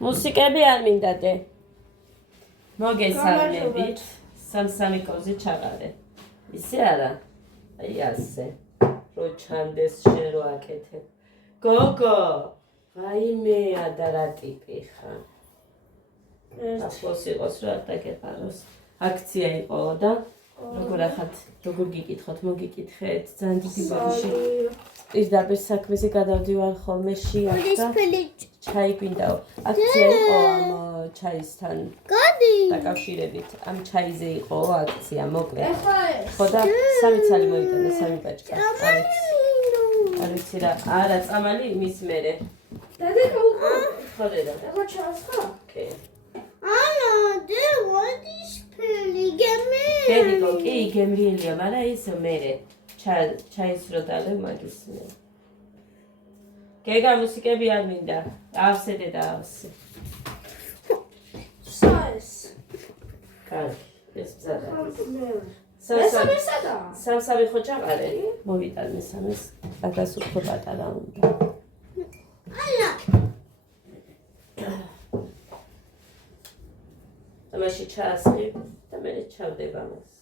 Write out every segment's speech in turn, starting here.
მუსიკები არ მინდადე. მოგესალმებით. სამსამი კოზი ჩაყარე. ისე არა. აი ასე. რო ჩანდეს შენ რო აკეთებ. გოგო, რაიმე და რა ტიპი ხარ? ახლოს იყოს რა დაგეყაროს. აქცია იყო და როგორ ახათ, როგორ გიკითხოთ, მოგიკითხეთ, ძალიან დიდი ბავშვი. პირდაპირ საქმეზე გადავდივარ ხოლმე შიახ და ჩაი გვინდაო. აქცია იყო ამ ჩაისთან დაკავშირებით. ამ ჩაიზე იყო აქცია, მოკლედ. ხო და 3 ცალი მოიტანა 3 პაჭკა. არ ვიცი რა, არა წამალი მის მერე. დედა გაუყო. ხო დედა. ეხლა ჩასხა? კი. ანა, დე ვადის ფელი გემი. დედიკო, კი, გემრიელია, მაგრამ ის მერე. ჩაის რო დალე მაგის მერე. გეგა მუსიკები არ მინდა. ავსე დედა, ავსე. საეს. კარგი, ეს მზადა. მესამე სადა? სამსამი ხო ჩაყარე? მოვიტან მესამეს, რადგან უფრო პატარა უნდა. ანა. ამაში ჩაასხი და მე ჩავდება მას.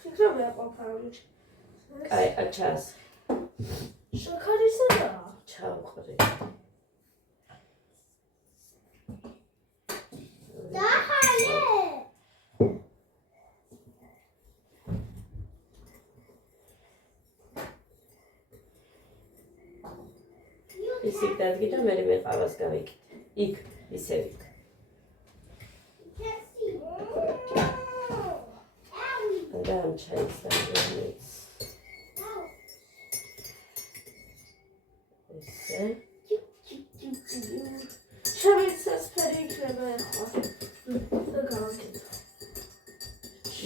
შეკრებია ყოფილი. კაი, ჩაასხი. შაქარისა ჩავყრე. დაჰალე. ისიქ დადგი და მე მეყავას გავიკეთე. იქ, ისევ იქ. და ამ ჩაის დამდგენს. ესე. შევიცეს ფერი იქნება ახლა. და გავაკეთე.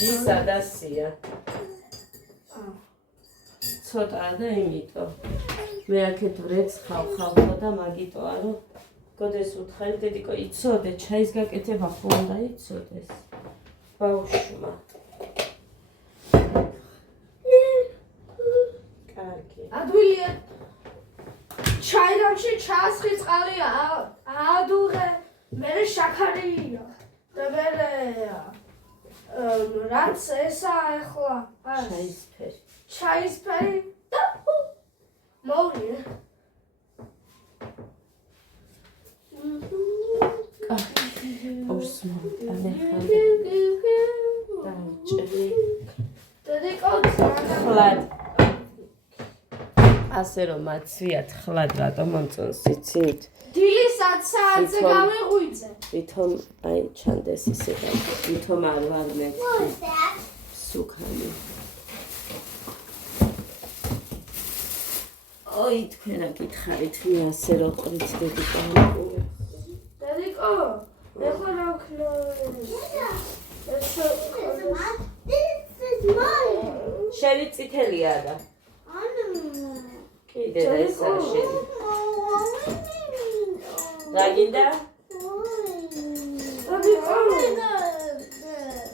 ისა და სია. ცოტაა და იმიტომ. მე აქეთ ვრეც ხავ და მაგიტოა რომ გოდეს უთხარი დედიკო იცოდე ჩაის გაკეთება ხო უნდა იცოდეს ბავშვმა. კარგი. ადვილია ჩაირამში ჩასხი წყალია ადუღე მე შაქარია და მე რაც ესა ახლა ჩაისფერი და მოვიდა ორს მოვიტანე ხლად ასე რომ აცვიათ ხლად რატომ მომწონს იცით? დილისაც საათზე გამიღვიძე. ვითომ აი ჩანდეს ისე და ვითომ არ ვარ მე სუქანი. ой, თქვენ აკითხარით მე ასე რო ყრით დედიკო. დედიკო, ეხლა რა ვქნა? შენი წითელია და. კიდე და ეს არა შენი. რა გინდა?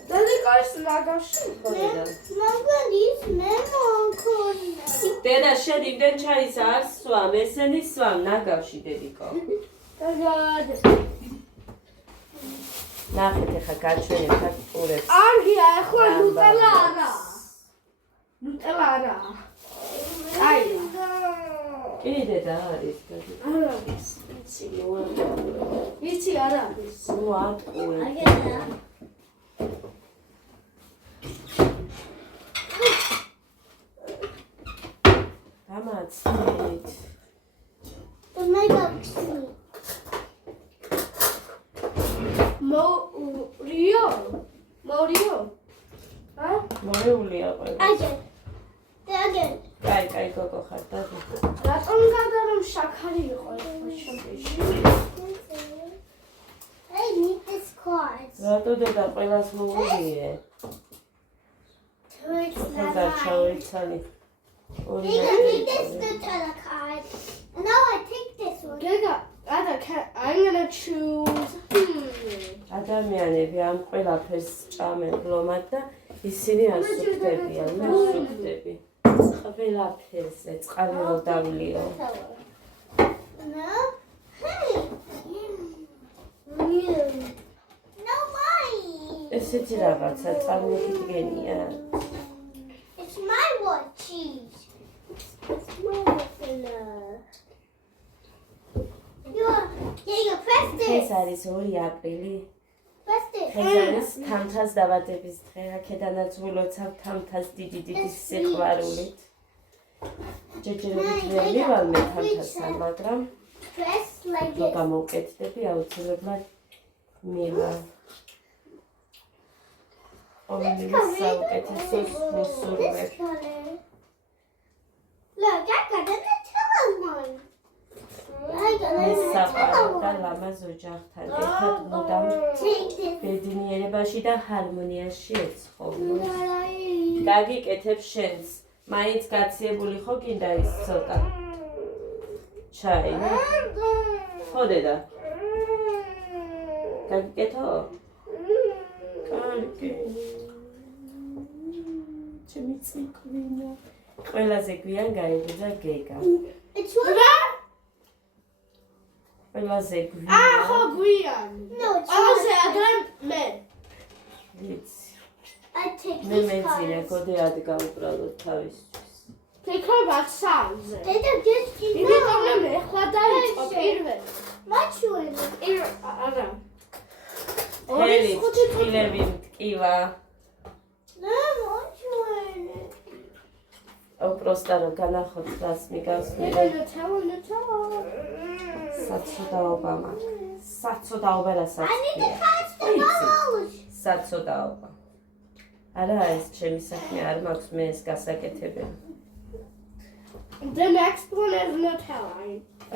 დედიკო ის მაგაში ხოდა. მაგრამ ის მე მოკონა. დედა შენ იმდენ ჩაის არ სვამ, ესენი სვამ ნაგავში დედიკო. ნახეთ ახლა გაჩვენებთ აქ პურებს. არგია ახლა ნუტელა არა. ნუტელა არა. აი. კი დედა არის გადი. არა არის. იცი არა არის. ნუ ატყუე. აგერა. გამაცნით. მორიო? ა? მორეულია ყველა. აგერ. კაი გოგო ხარ და. რატომ გადარომ შაქარი იყო ეს შოქეში? I need this card. რატო დედა ყველას მოუვიე? და ჩავიცალი. I need this Nutella card. Now I take this one. I'm gonna choose. ადამიანები ამ ყველაფერს ჭამენ ბლომად და ისინი ასუქდებიან, ყველაფერზე წყალი რო დავლიო. No. Hey. No, mine. ესეთი რაღაცა წარმოგიდგენია. It's my what cheese. It's my waffle. You pressed ეს it. არის 2 აპრილი. Pressed it. ეს არის თამთას დაბადების დღე. აქედანაც ვილოცავ თამთას დიდი სიყვარულით. ჯეჯერობით ვერ მივალ მე თამთასთან, მაგრამ Press like რო this. გამოვკეთდები აუცილებლად მივალ. ომი საუკეთესოს მოსურვებ. This color. Look, I got the Nutella one. I got the საყვარელ Nutella და one. ლამაზ ოჯახთან ერთად მუდამ Take this. ბედნიერებაში და ჰარმონიაში ეცხოვროთ. გაგიკეთებ შენს. მაინც გაციებული ხო გინდა ის ცოტა? ჩაი. ხო დედა. გაგიკეთო? კარგი. ჩემი ციკვინა. ყველაზე გვიან გაიგზა გეგა. It's what? ყველაზე გვიან. Guian. No, it's I was not. saying, men. ვიცი. I take მე these მეძინა colors. გოდი ადგა უბრალოდ თავისთვის. They come back sounds. They don't just You keep need going. to make what that is of Irvin. Much one. Adam. ჰელი, წილები მტკივა. No, much one. პროსტა რომ განახოთ რას მიგავს მე Nutella. საცოდაობა მაქვს. საცოდაობა რასაც I need to ქვია. catch the Იცი. balls. საცოდაობა. არა ეს ჩემი საქმე არ მაქვს მე ეს გასაკეთებელი. The next one is Nutella.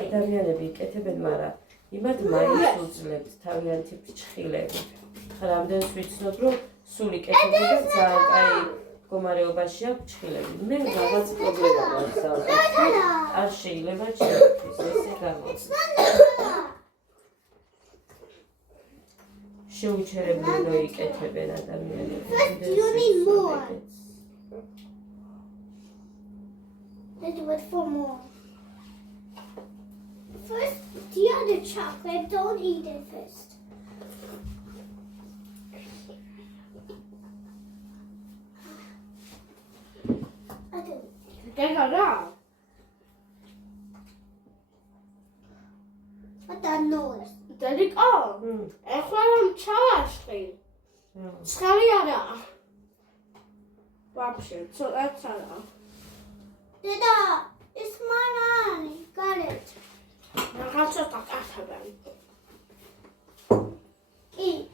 ადამიანები იკეთებენ, მაგრამ იმად მაინც უძლებთ თავიანთი ფრჩხილები. რამდენს ვიცნობ რომ სულ იკეთებენ და ძალიან კაი მდგომარეობაში აქვს ფრჩხილები. მე რაღაც პრობლემა მაქვს ალბათ. Nutella. არ შეიძლება ჩემთვის ესე გამოდის. It's not Nutella. შეუჩერებლად რო იკეთებენ ადამიანები. First, you need more. Let's wait for more. First, the other chocolate. Don't eat it first. I don't. They got out. What that noise? There you go. And what I'm charging. Scariana. Вообще, so that's all. Dada, it's mine. Got it. I have to talk after them. Eat.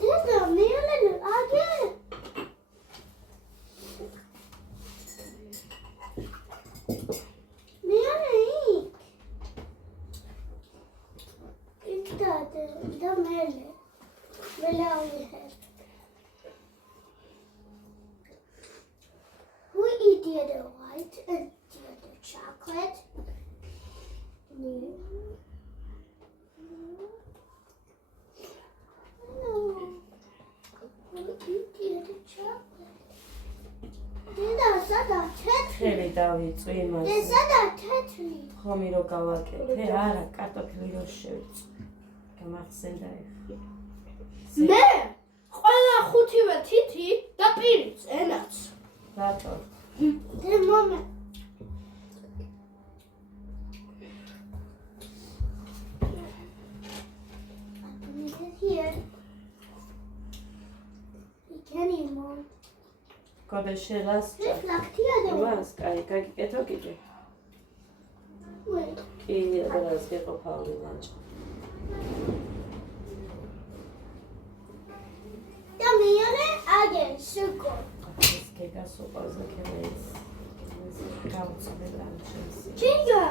There's a million again. Million. It's the million. Below your head. Who eat the other white and the other chocolate? Me. No. Who eat the other chocolate? There's a Tetris. ხელი დავიწვი იმას. There's a Tetris. ხომი რო გავაკეთე, არა, კარტოფილი რო შევწვი. გამახსენდა ეხლა. მე ყველა ხუთივე თითი და პირიც ენაც. რატო? The moment. I put it here. You can't eat more. გოდე შელას It's like the other one. იმას, კაი, გაგიკეთო კიდე. Wait. კი, რაღაც გეყოფავდი ნაჭ. The million again. Sugar. ეს გეგას უყურზე ქემეის. ეს გავწოდე ლანჩეს. Ginger.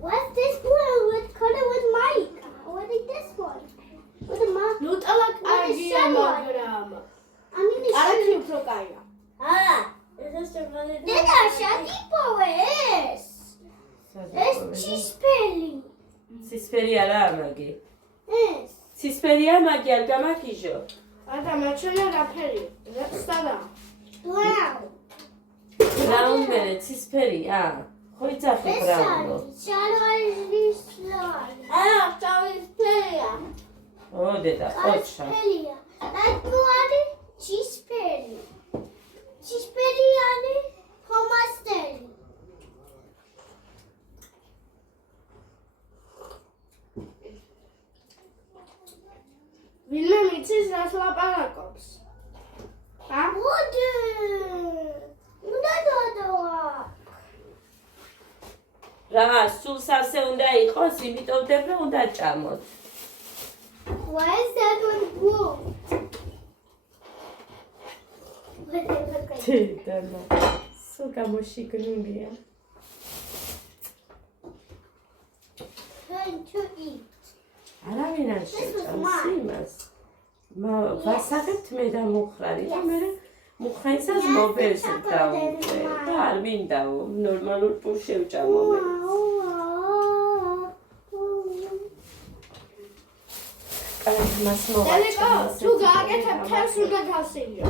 What's this one? What color was Mike? What is this one? What am I? ნუტელა What is კარგია that one? მაგრამ I mean the არათი უფრო კაია. There's a shaggy boys. It's cheese pelly. სისფერი არა ამაგი. Yes. სისფერია მაგი არ გამაქიჟო. Adam, actually, I pay. Let's start out. Wow. რაუნდერე სისფერია. ხო იცახე ბრალო. არა, თავისფერია. ო დედა, ყოჩა. ვინმე მიცის რას ლაპარაკობს? რა, სულ სავსე უნდა იყოს, იმიტომ რომ უნდა ჭამოთ. Why is that one blue? დედა, სულ გამოშიგნულია. Trying to eat. არავინ არ შეჭამს იმას. ვასაღებთ მე და მუხრარი და მე მუხრაისას მობერს დავუწე და არ მინდაო ნორმალურ პურს შევჭამო მე. კაი, მას დელიკო, მოვაჭრე. თუ გააკეთებ თავს უნდა გავსინჯო.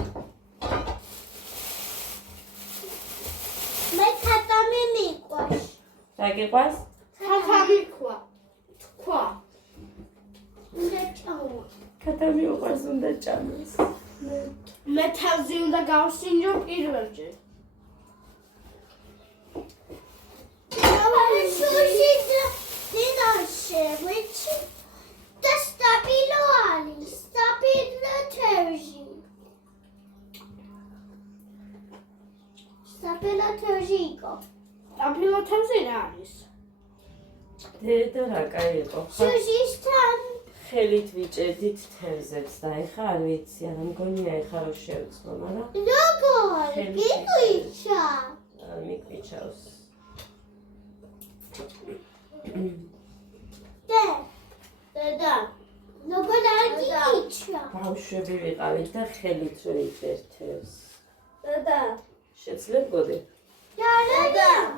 მე ქატამი მიყვარს. რა გიყვარს? ხალხი თქვა. უნდა ჭამო. ქათა მიყვარს უნდა ჭამოს. მე თავზე უნდა გავსინჯო პირველჯერ. დაფილო თავზე რა არის? დედა რა კაი იყო. ხელით ვიჭერდით თევზებს და ეხა არ ვიცი, არა მგონია ეხა რო შევწმო, მაგრამ მიკვიჩავს. ბავშვები ვიყავით და ხელით რო იჭერთ თევზს. შეძლებოდი?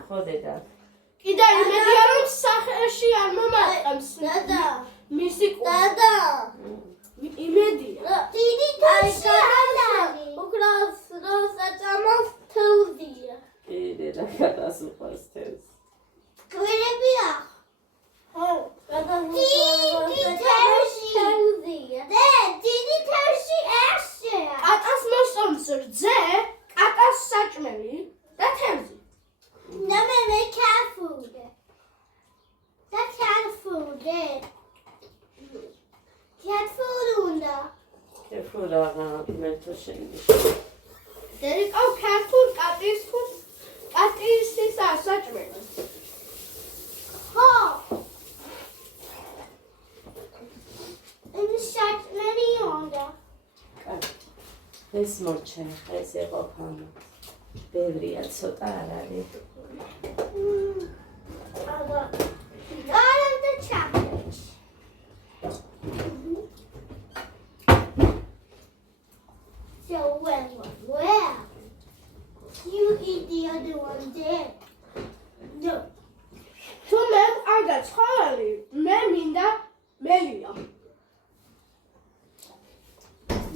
ხო დედა. კიდე იმედია რომ სახეში არ მომაყენს. მისი იმედია. დიდი თევზი უკრავს როსაწამოს თევზია. დედა გადას უყვარს თევზს. გვერებია. ხო, დიდი თევზი ესეა. კატას მოსწონს რძე, კატას საჭმელი და თევზი. No, me cat food. That's cat food. Cat food უნდა. კეფურა მეთო შენი. დერიკო ქართულ კატის საჭმელი. ხო. ეს საჭმელი უნდა. ეს მორჩა, ეს ეყოფა. ბევრია ცოტა არ არის. All of the chocolates. So where? You eat the other one there. No. თუ მე არ გაცხარი, მე მინდა მელია.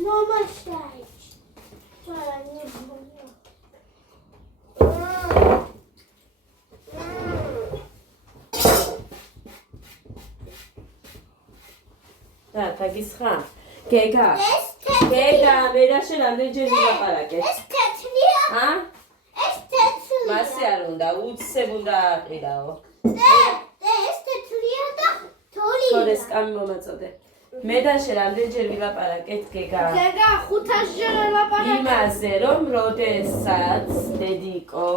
No mustache. Sorry, I need more. რა, თაგისხა? გეგა. გეგა, მე რა შენ ამდენჯერ ვილაპარაკე? ეს თეთრია. ა? ეს თეთრია. მასე არ უნდა, უცებ უნდა აყიდაო. ეს თეთრია და თორია. თორე სკამი მომაწოდე. მე და შენ ამდენჯერ ვილაპარაკეთ გეგა. გეგა 500 ჯერ ლაპარაკე. იმაზე რომ როდესაც დედიკო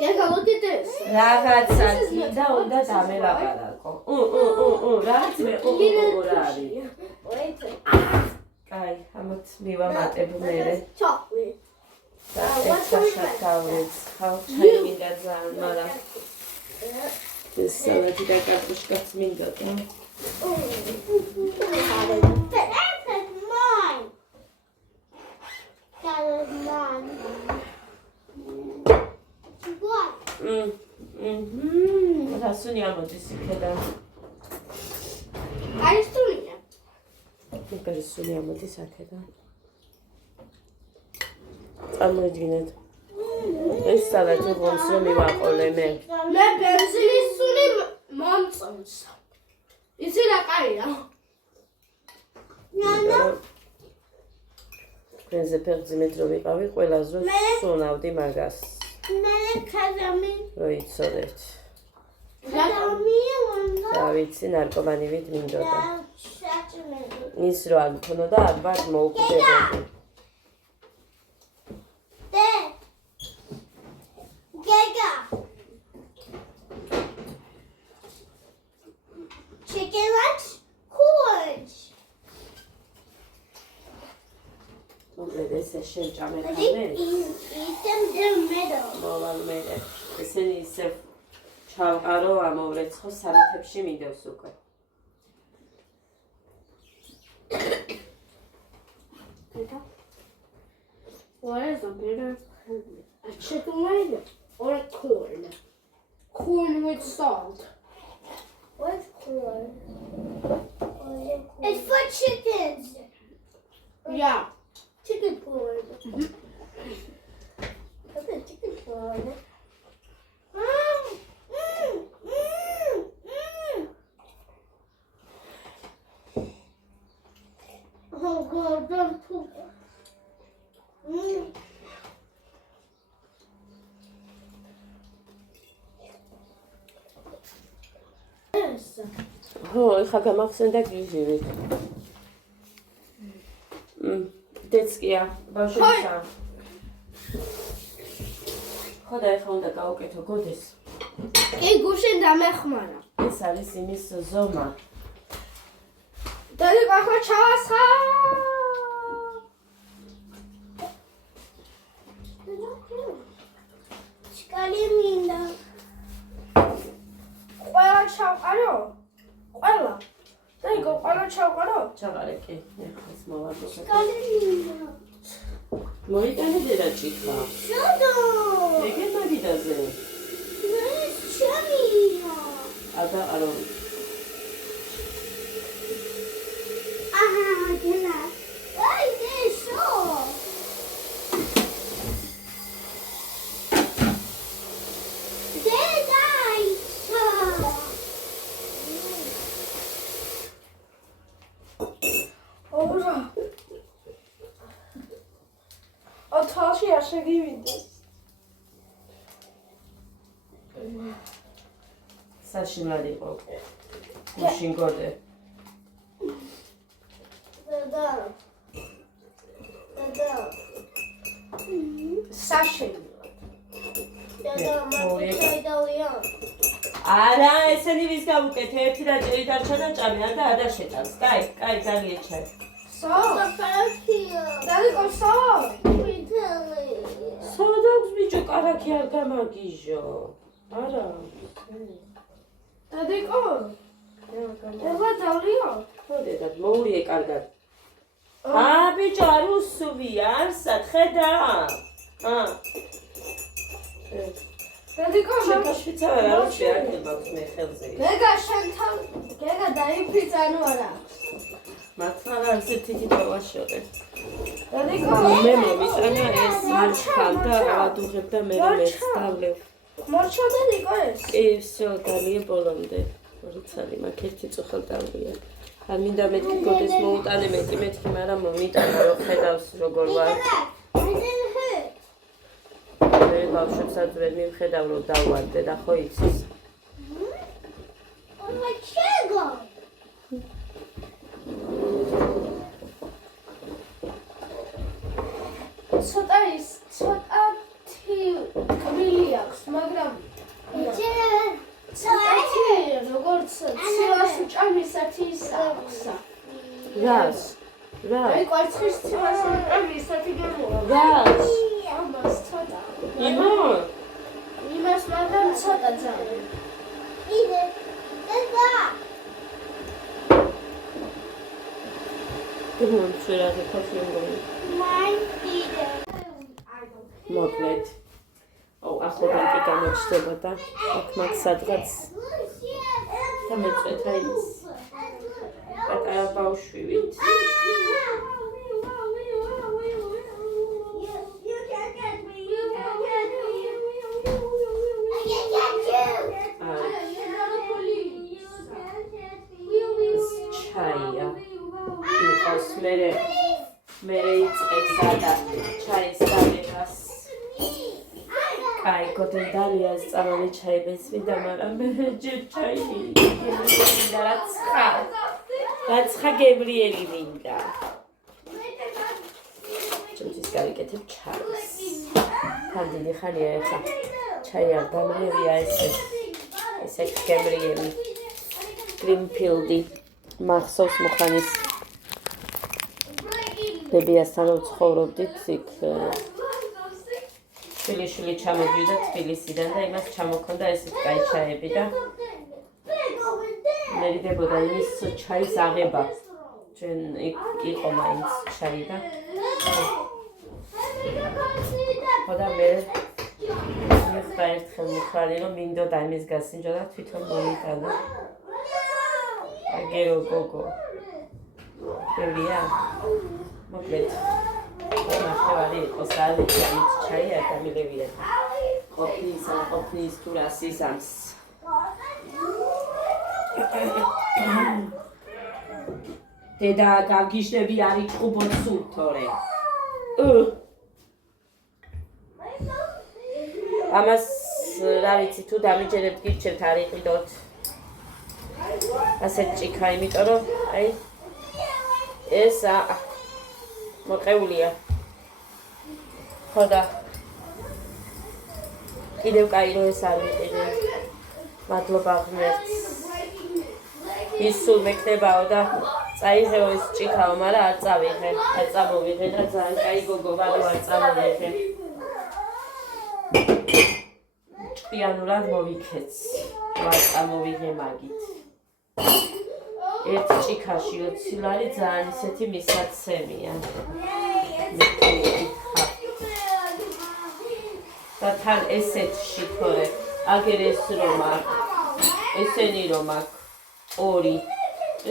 გეგა მოგიდეს. რაღაცა გინდა უნდა დამელაპარაკო. რაღაც მე რა არის? კაი, ამათ მივამატებ მერე. Chocolate. და ეცახა გავეც. ხავ ჩაი მინდა ძალიან, მაგრამ ეს სალატი და კარტოშკაც მინდა და რასუნი ამოდის იქიდან. აი სტულია. მეგარი სული ამოდის აქედან. წარმოიდგინეთ. ეს სალათი ღომს რომ მივაყოლე მე. მე ბენზინის სული მომწონს. იცი რა კაია? თქვენზე ფეხძიმეთ რომ ვიყავი, ყველას რომ სუნავდი მაგას. მე ქადამი. რომ იცოდეთ. და ვიცი, ნარკომანი ვით მინდოდა. საჭმელი. ის რო არ მქონოდა, არ ვარ მოუკვდებოდი. Gega. Chicken lunch, corn. ეს შეჭამე I ხარ think eat them in the middle. მოვალ მე. ესენი ისე ჩავყარო ამოვრეცხო სამეთებში მიდევს უკვე. What is a better food? A chicken leg or a corn? Corn with salt. What's corn? It's for chickens. Yeah. Chicken corn. What's a chicken corn? Oh God, don't poop. ხო, ეხა გამახსენდა გიჟივით. დეცკია, ბავშვებისა. ხო და ეხა უნდა გავუკეთო გოდეს. კი, გუშინ დამეხმარა. ეს არის იმის ზომა. დედი ახლა ჩავასხა. Chikali minda. ყველა ჩავყარო? ყველა. დედი ყველა ჩავყარო? ჩაყარე კი, ეხა ეს მოვარდო. Chikali minda. მოიტანე დედა ჭიქა. Shodo. ეგე მაგიდაზე. Nice chummy. ადა არო. Aha, gela. Ay, this show. ოთალში არ შეგივიდეს. საშინლად იყო. გუშინ გოდე. საშინლად. არა, ესენი ვის გავუკეთე, ერთი და ჭერი დარჩა და ჭამე, და არ შეჭამს. კაი, ძალიან ჩაი. დედი ყოსო. სადაც ბიჭო კარაქი არ გამაგიჟო. არა. დედი ყო. ეხლა დავლიო. ხო დედა, მოურიე კარგად. ბიჭო, არ უსვი, არსად, ხედა. დედი ყო, შეკაშფიცა არ არის შეაგებავს მე ხელზე. გეგა შენთან, გეგა დაიფიცა ნუ არა. მართლა არ არის თითითოა შორე. დედი ყო, მე მომიტანა ეს მარცხალ და ავადუღებ და მე მეცდავლებ. მორჩა დედი ყო ეს. კი, всё, ძალიან ბოლომდე. რიცალი მაგ ერთი წუხელდავია. არ მინდა მეთქი გოდეს მოუტანე მეთქი, მაგრამ მომიტანა რომ ხედავს როგორ ვარ. მე ბავშვებსაც ვერ მივხედავ რომ დავვარდე და ხო იცის. ცოტათი კბილი აქვს, მაგრამ ცოტათი როგორც ცივას უჭამისათი აქვს. რას? აი კვარცხის ცივას უჭამისათი გემოვა. რას? ამას ცოტა. იმას მაგრამ ცოტა ძალიან. შემოწირა ქაფი მგონი. მოკლედ. ახლობენ კი გამოჩნდება და აქ მაგ სადღაც და მეწეთა ის პატარა ბავშვივით. მე იწყებს და ჩაის დამებას. Ai, contentalia stava c'hai besvida მაგრამ ჯერ მინდა რაც ხა გებრიელი მინდა ჩემთვის გავიკეთებ ჩაის თან დიდი ხანია ეხლა ჩაი არ დამრევია ესე გებრიელი გრინფილდი მახსოვს მოხანის ბებიასთან ვცხოვრობდით იქ შვილიშვილი ჩამოვიდა თბილისიდან და იმას ჩამოქონდა ესეთ კაი ჩაები და მერიდებოდა იმის ჩაის აღება ჩვენ იყო მაინც ჩაი და ხოდა მე მიხდა ერთხელ მიხარი რომ მინდოდა იმის გასინჯა და თვითონ მომიტანა აგერო გოგო ბებია მოკლედ ნახევარი იყოს ალეთი ამით ჩაი არ დამილევია ყოფნის თუ რას ისამს დედა გაგიშნები არ იჭუბოთ სულ თორე ამას რა ვიცი თუ დამიჯერებთ გირჩევთ არ იყიდოთ ასეთ ჭიქა იმიტომ რომ აი ეს მოყეულია ხოდა კიდევ კაი რო ეს არ ვიყიდე მადლობა ღმერთს ის სულ მექნებაო და წაიღეო ეს ჭიქაო მაგრამ არ წამოვიღე და ძალიან კაი გოგო ვარო არ წამოვიღე ჭკვიანურად მოვიქეც ვარ წამოვიღე მაგით ერთ ჭიქაში 20 ლარი ძალიან ისეთი მისაცემია და თან ესეთში თორე აგერ ეს რომ ესენი რომ აქ ორი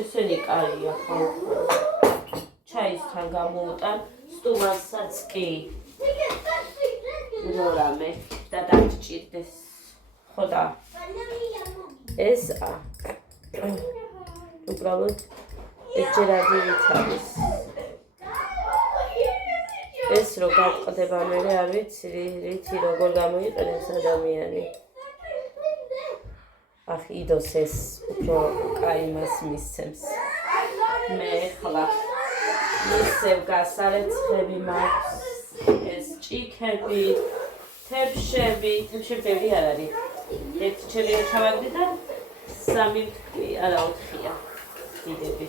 ესენი კარია ხო ჩაისთან გამოუტან სტუმარსაც კი რამე და დაჭირდეს ხოდა ეს უბრალოდ ეჯერ ადივით არის ეს რო გავყდება მე არ ვიცი რითი როგორ გამოიყენებს ადამიანი ახ იდოს ეს უფრო კაი მას მისცემს მე ხლა ისევ გასარეცხები მაქვს ეს ჭიქები თებშები ბევრი არ არის ერთი ჩემია ჩავაგდი და 3 არა 4-ია დიდები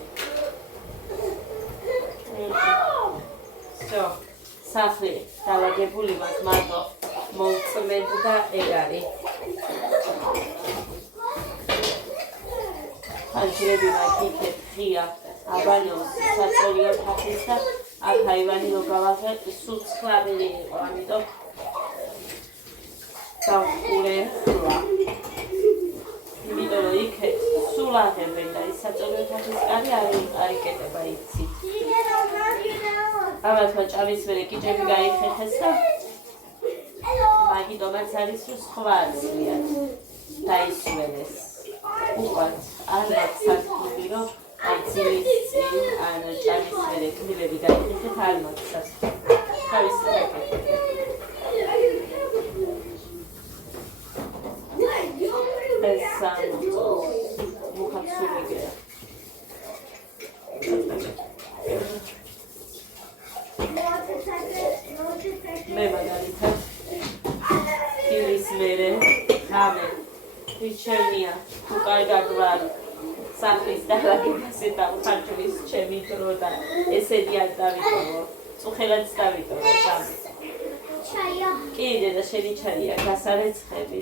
So, სახლი დავაგებული მაქვს მარტო მოვწმედ და ეგ არის. ხანჯრები მაქვს იქეთ ღია აბანოს საწოლიო თახის და აქ აივანი რო გავახე სულ ცხრაბელი იყო, ამიტომ დავხურე ხლა. იმიტომ რომ იქეთ სულ აღებენ და ის საწოლიო თახის კარი არ იკეტება იცით. ამათმა ჭამის მერე კიჭები გაიხეთეს და მაგიტომაც არის რომ სხვა აცლიათ დაისვენეს. უყვართ არ მაქვს სათქმული რომ აი ძილის წინ ან ჭამის მერე კბილები გაიხეთეთ არ მაქვს სათქმული. თავის ეს მუხაცურიგია. მე მაგალითად ილის მერე რამე ვიჩენია თუ კარგად ვარ სახლის დაღაგებაზე და ხარჯვის ჩემი დრო და ესეთი არ დავიტოვო წუხელაც დავიტოვო სამი ჩაია კიდე და შენი ჩაია გასარეცხები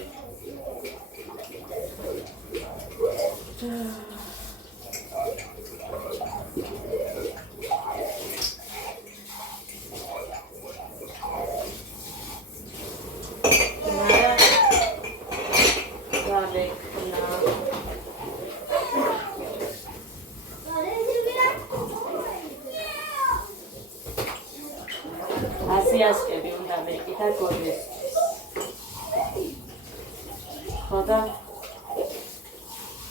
ასკები უნდა მეკითხა გორეს. ხოდა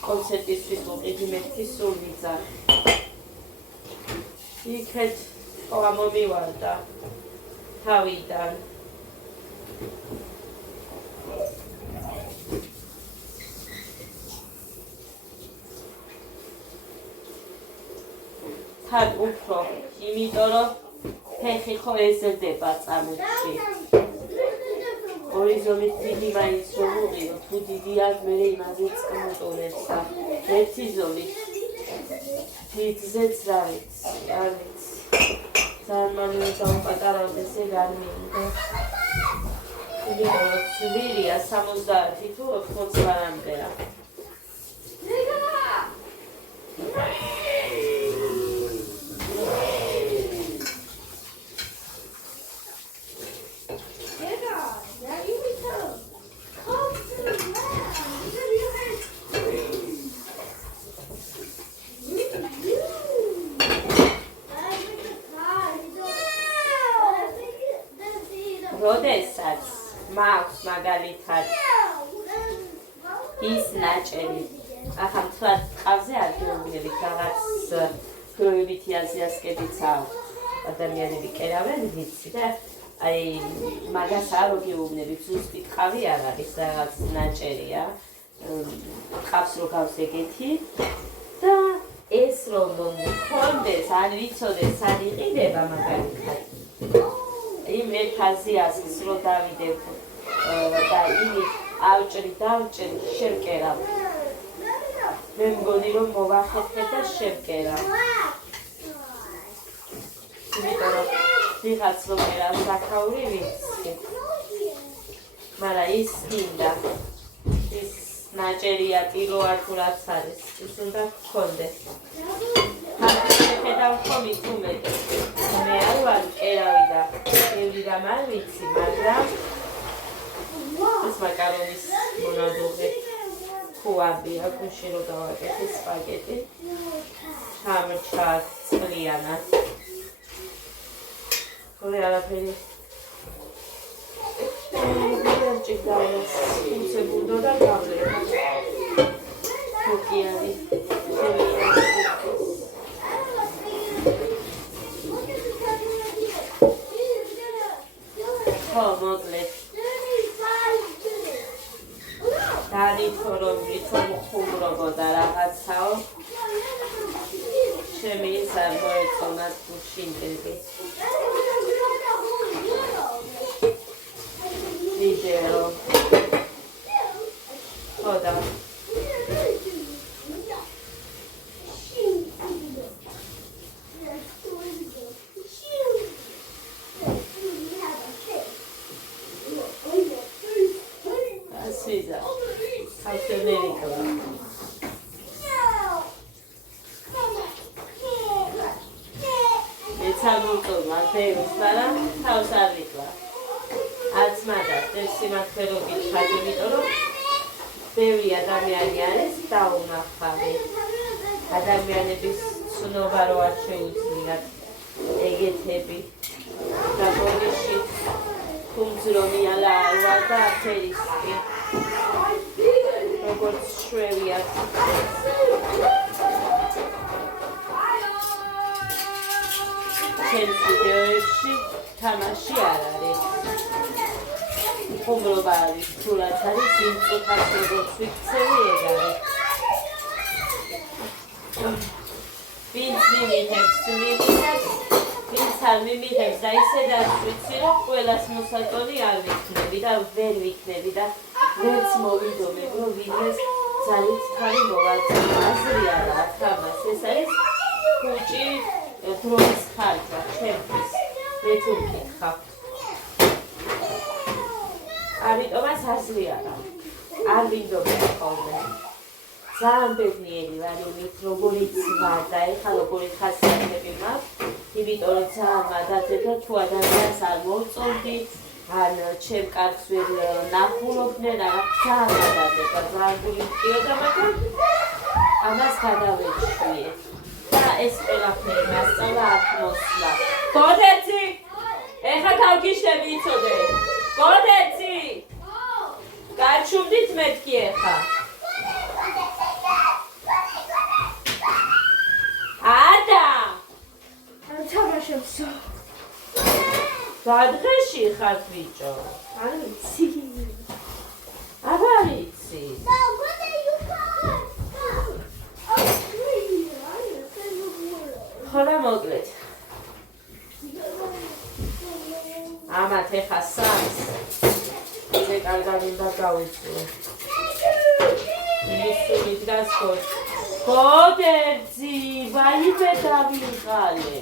კონცერტისთვის მოყიდი მეთქი სულ ვიძახი. იქეთ ყოა მომივარდა თავიდან. თან უფრო, იმიტომ რომ ფეხი ხო ეზრდება წამებში. ორი ზოლით დიდი მაინც რომ უღიო, თუ დიდი აქ მერე იმაზე წმოტონებს და ერთი ზოლით დიდზეც რა ვიცი, არ ვიცი. ძალიან მალევე დავუპატარავდეს ეგ არ მინდა. იმიტომ რომ ძვირია 70 თუ 80 მანამდეა. როდესაც მაქვს მაგალითად ის ნაჭერი, ახლა თქვათ ყავზე ადგილობრივი რაღაც დროებითი აზიასკებიც აქვს ადამიანები კერავენ ვიცი და აი მაგას არ გეუბნებით ზუსტი ყავი არ არის რაღაც ნაჭერია ყავს რო გავს ეგეთი და ეს რომ მქონდეს არ ვიცოდეს არ იყიდება მაგალითად იმ ერთ აზიასკს რო დავიდებ და იმით ავჭრი დავჭრი შევკერავ მე მგონი რომ მოვახერხე და შევკერავ იმიტომ რომ ვიღაც რომ ერავს აქაური ვიცი მაგრამ ის მინდა ის ნაჭერია კილო არ თუ რაც არის ის უნდა გქონდეს ხედავ ხომით უმეტეს მე არ ვარ კერავი და ბევრი რამ არ ვიცი მაგრამ ეს მაკარონის მონადულზე ხუაბია გუში რო დავაკეთე სპაგეტი ჩამრჩა წყლიანად ხოლე არაფერი ჭიდაეს უცებუდო და გავლება თუკიანი ხო მოკლედ დავითო რომ ვითომ ხუმრობოდა რაღაცაო ჩემი ის არ მოეწონა გუშინდები ვიდეო ხოდა ასვიზა ავტომერიკლა მეცალმულტომა დეოს მაგრამ თავს არ ვიკლა არც მაგას სიმართლეობით ხარ იმიტომ რომ ბევრი ადამიანი არის დაუნახავი ადამიანების ცნობა რო არ შეუძლიათ ეგეთები და ბოდიში თუმძრომიალა არ ვარ და აფერისტი როგორც შვევია ჩემს ვიდეოებში თამაში არ არის ხუმრობა არის თუ რაც არის იმ წუთას როგორც ვიქცევი ეგ არის ვინც მიმიღებს ვინც არ მიმიღებს და ისედაც ვიცი რომ ყველას მოსატონი არ ვიქნები და ვერ ვიქნები და ვერც მოვიდომებ რომ ვინმეს ძალით თავი მოვაწევ აზრი არა ახამას ეს არის ხუჭი დროის ხარჯა ჩემთვის მე თუ ვკითხავ არიტომას აზრი არა არ ვინდომებ ხოლმე ძალიან ბედნიერი ვარ იმით როგორიც ვარ და ეხლა როგორი ხასიათები მაქვს იმიტომ რომ ძალიან მადადება თუ ადამიანს არ მოვწონდი ან ჩემ კარგს ვერ ნახულობდნენ არა ძალიან მადადება ძალიან გული მტკიოდა მაგრამ ამას გადავეჭვიე და ეს ყველაფერი მასწავლა აქ მოსვლა გოდეცი ეხლა თავგიშები იცოდე გოდეცი გაჩუმდით მეთქი ეხლა Ada! ბადღეში ხარ ბიჭო? არ ვიცი. აბა ვიცი. ხარა მოკლედ. ამათ ეხა სამს. მე კარგად უნდა გავიწვიო. ისინი გასკოთ. გოდერძი, ვაიმე დავიღალე.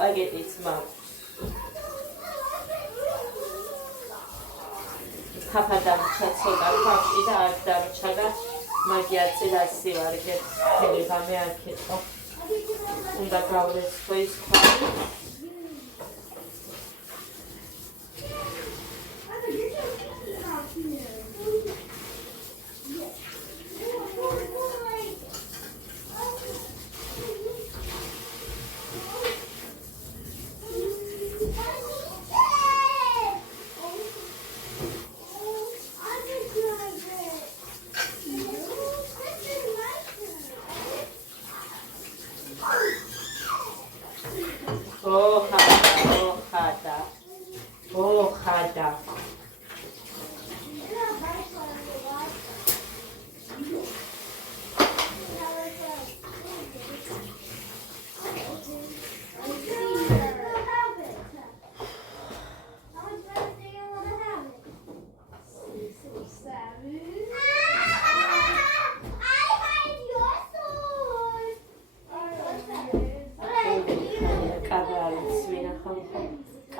Spaghetti's mouth. Papa damchato da papi da damchaga magiatsi da sivarge telegame aketto. Unda gavles qois qali.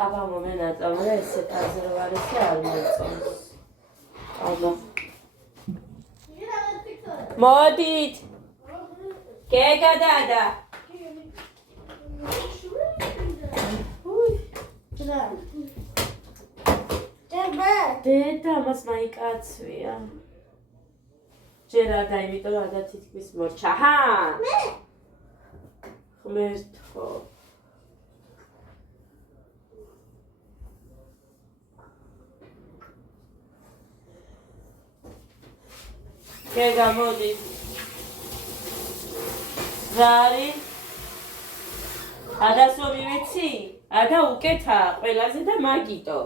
Აბა მომენაწილე ესე კაზერვარესი არ მოიწონს. აბა. მოდით. გეგა დადა. დედა მას მაიკაცვია. ჯერ არ დაიმიტო რა და თითქმის მორჩა. ჰა. მე. ხმერთო. გეგა მოდი. ზარი. ადასო მივეცი? ადა უკეთა ყველაზე და მაგიტო.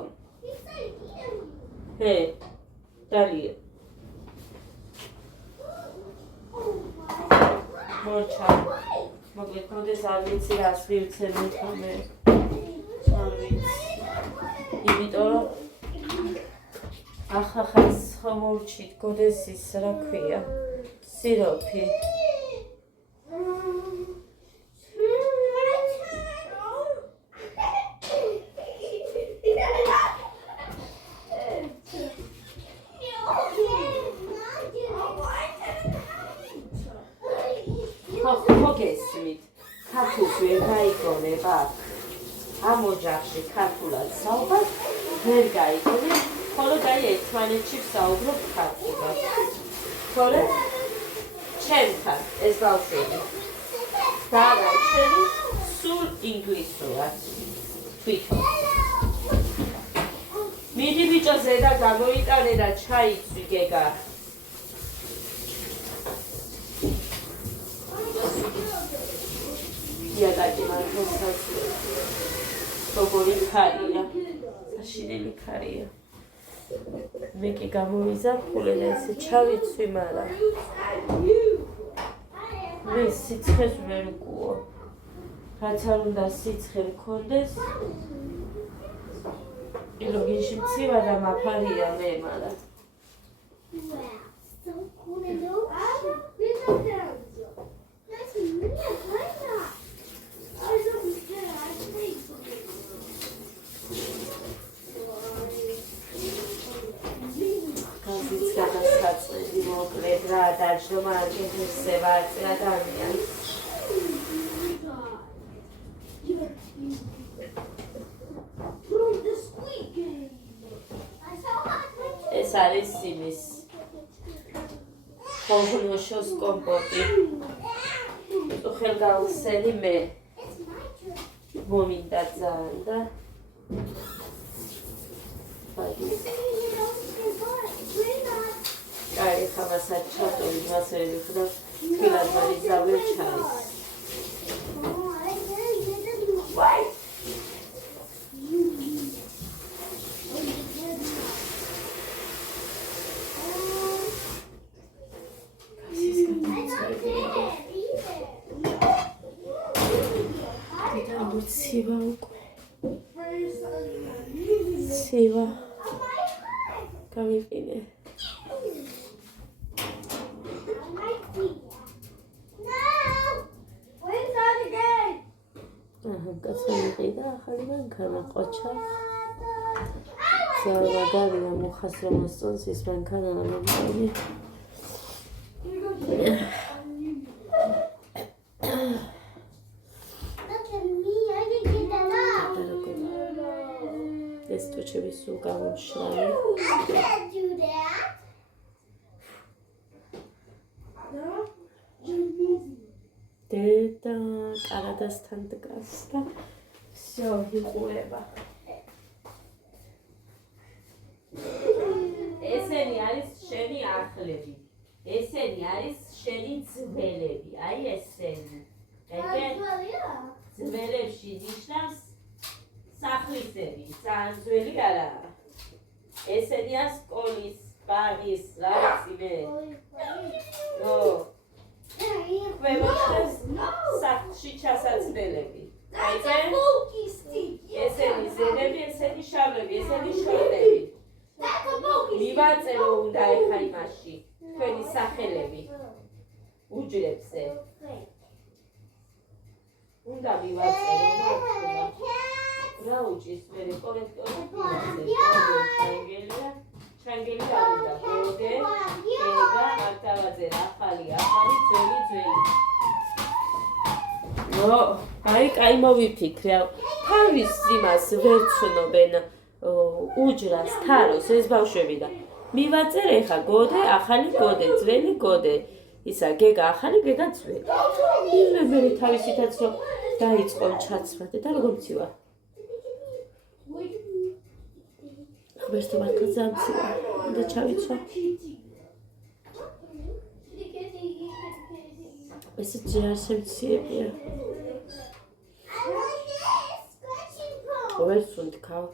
ჰე. დალია. მორჩა. მოკლედ მოდეს არ ვიცი რას ვივცემი თამე. არ ვიცი. იმიტომ რომ ახახას ხომორჩით გოდესის რა ქვია სიროფი ხოგესმით ქართულს ვერ გაიგონება ამ ოჯახში ქართულად საუბარ ვერ გაიგონებ ხოლო დაი ერთმანეთში ვსაუბრობ ქართულად. ხოლო ჩემთან ეს ბავშვები და რა შენი სულ ინგლისურად თვითონ. მიდი ბიჭო ზედა გამოიტანე და ჩაიცვი გეგა. იადაჭი მართლაც როგორი ქარია. საშინელი ქარია. მე კი გამოვიზაფხულე და ესე ჩავიცვი, მაგრამ მე სიცხეს ვერ ვკუო. რაც არ უნდა სიცხე მქონდეს. ილოგინში მცივა და მაფარია მე, მაგრამ So cool and look. That's me, like that. I don't care. I think. კაცის გადასაწყვეტი მოკლედ რა დაჯდომა არ გეხსება ადამიანს. ეს არის სიმის ხოლმოშოს კომპოტი. ხელგაუსელი მე მომინდა ძალიან და აი ხავასაც ჩატოვი მასე ვიხდა თბილად მარიზავე ჩაის. Siva უკვე. Siva. გამიყინე. კაცმიყიდა ახალი მანქანა ყოჩა. ზავადარია მოხას რომ ასწონს ის მანქანა მომწონი. ეს ტუჩები სულ გამომშრალი. დედა კარადასთან დგას და всё იყურება. ესენი არის შენი ახლები. ესენი არის შენი ძველები. აი ესენი. ძველებში ნიშნავს სახლისები, ძველი არა. ესენია სკოლის, ბაღის, რა ვიცი მე. სახლში ჩასაცდელები. ესენი ზედები, ესენი შავლები, ესენი შორტები. მივაწერო უნდა ეხა იმაში თქვენი სახელები უჯრებზე. უნდა მივაწერო რა უჭის მე კორექტორი ჩანგელი არ უნდა გოდე ეგა არტავაზე ახალი ძველი აი კაი მოვიფიქრე თავის იმას ვერ ცნობენ უჯრას თაროს ეს ბავშვები და მივაწერ ეხა გოდე ახალი გოდე ძველი გოდე ისა გეგა ახალი გეგა ძველი მე თავისითაც რომ დაიწყო ჩაცვა და როგორ მცივა ხბერტო მართლა ზამცივა და ჩავიცვა ეს ჯერ შემციებია ყოველ სუნთქავ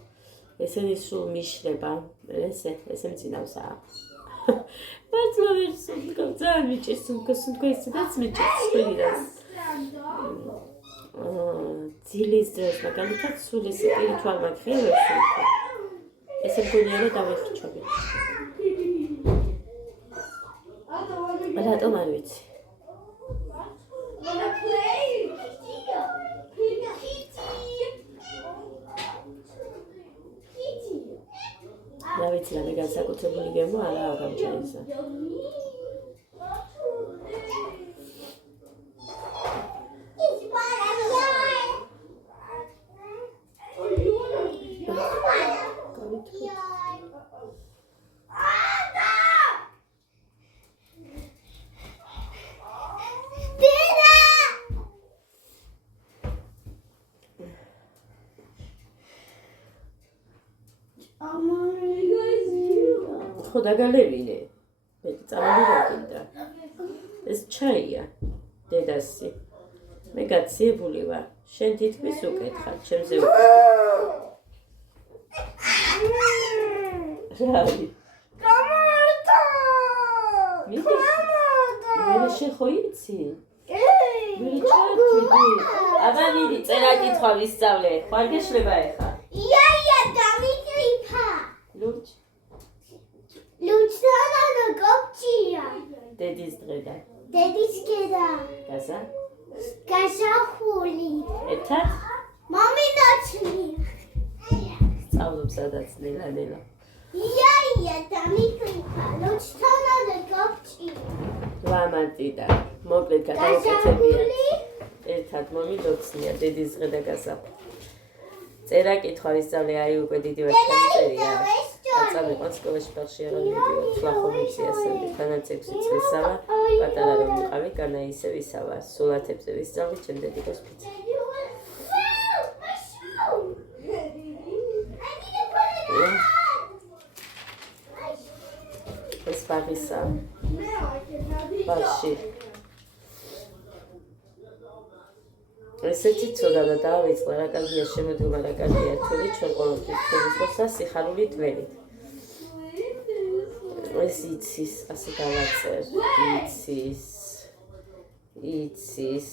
ესენი სულ მიშლება ესე მწინავსაა მართლა ვერ სუნთქავ ძალიან მიჭირს სუნთქო ისედაც მიჭირს სპირიდას ძილის დროს მაგალითად სულ ესე პირი თვალ მაგხია ვერ სუნთქავ ესე მგონია რომ დავეხრჩობი რატომ არ ვიცი რა ვიცი რა მე განსაკუთრებული გემო არაა გამჩენისა ხო დაგალევინე მე წამოვიდოდა ეს ჩაია დედასი მე გაციებული ვარ შენ თითქმის უკეთხარ ჩემზე რავი. მე შეხო იცი? მე ჩართვიდი. აბა მიდი წერა კითხვა ვისწავლე. ხარ გეშლება ეხა? იაია დამიკრიფა. ლურჯ. ლუჩანა გობჭია. დედის დღედა. დედის გედა. გასა? გასახული. ერთად? მომინაჩნი. სწავლობ სადაც ნელა. იაია დამიკრიფა. ლუჩანა გობჭია. ლამანტიდა. მოკლედ გადავაკეთებიათ. ერთად მომიდოცნია დედის დღე და გასა. წერა კითხვა ვისწავლე აი უკვე დიდი ვარცხანი წერია. აწამიყო სკოლაში ბავშვი აღარ მიდიოდა. ფლახონიცი ასეთი თანაც 6 წლისაა. პატარა რომ ვიყავი, განა ისე ვისავა. სულათებზე ვისწავლე, ჩემ დედიკოს ფიცა. ეს ბაღისა. ბავშვი. ესეთი ცოდა და დავიწყე რა კარგია შემოდგომა რა კარგია თული ჩვენ ყოველთვის თულისა სიხარული თველით. ეს იცის ასე დავაწერ იცის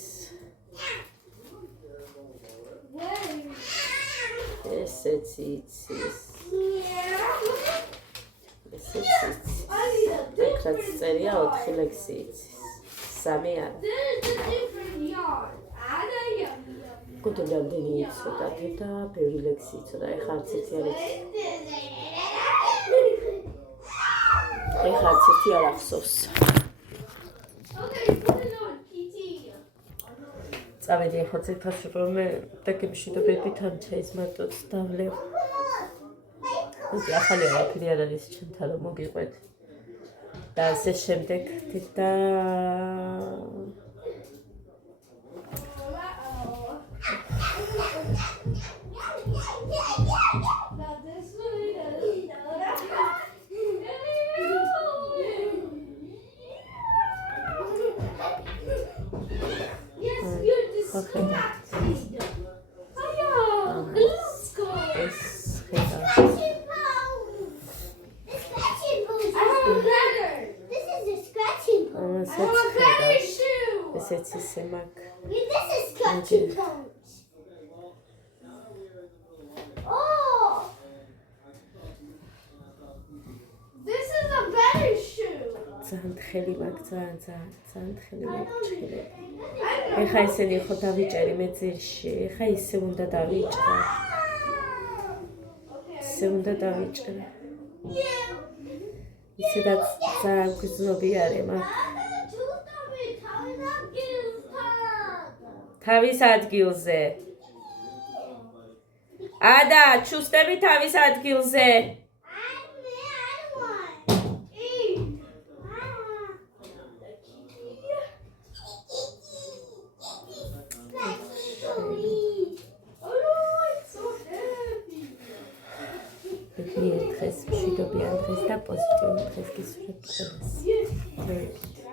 ესეც იცის აკრაც წერია 4 ლექსი იცის 3 არა კუთვნილ რამდენი იცოდა და ბევრი ლექსი იცოდა ეხლა არც ერთი არ იცის ეხლა არც ერთი არ ახსოვს წავედი ეხლა ციფრში რომ მე დაგემში და ბებითან ჩაის მარტოც დავლევ ახალი არაფერი არ არის ჩემთან რომ მოგიყვეთ და ასე შემდეგ და This is scratching points. Oh, this is a better shoe. Zantxeli mag, zantxeli mag chile. ეხა ისინი ხო დავიჭერი მე ძირში. ეხა ისე უნდა დავიჭრე. ისე უნდა დავიჭრე. ისედაც ძალიან გრძნობი არის მაგ. თავის ადგილზე. ადა, ჩუსტები თავის ადგილზე. დღეს მშვიდობიან დღეს და პოზიტიური დღეს გისურვებთ ყველას.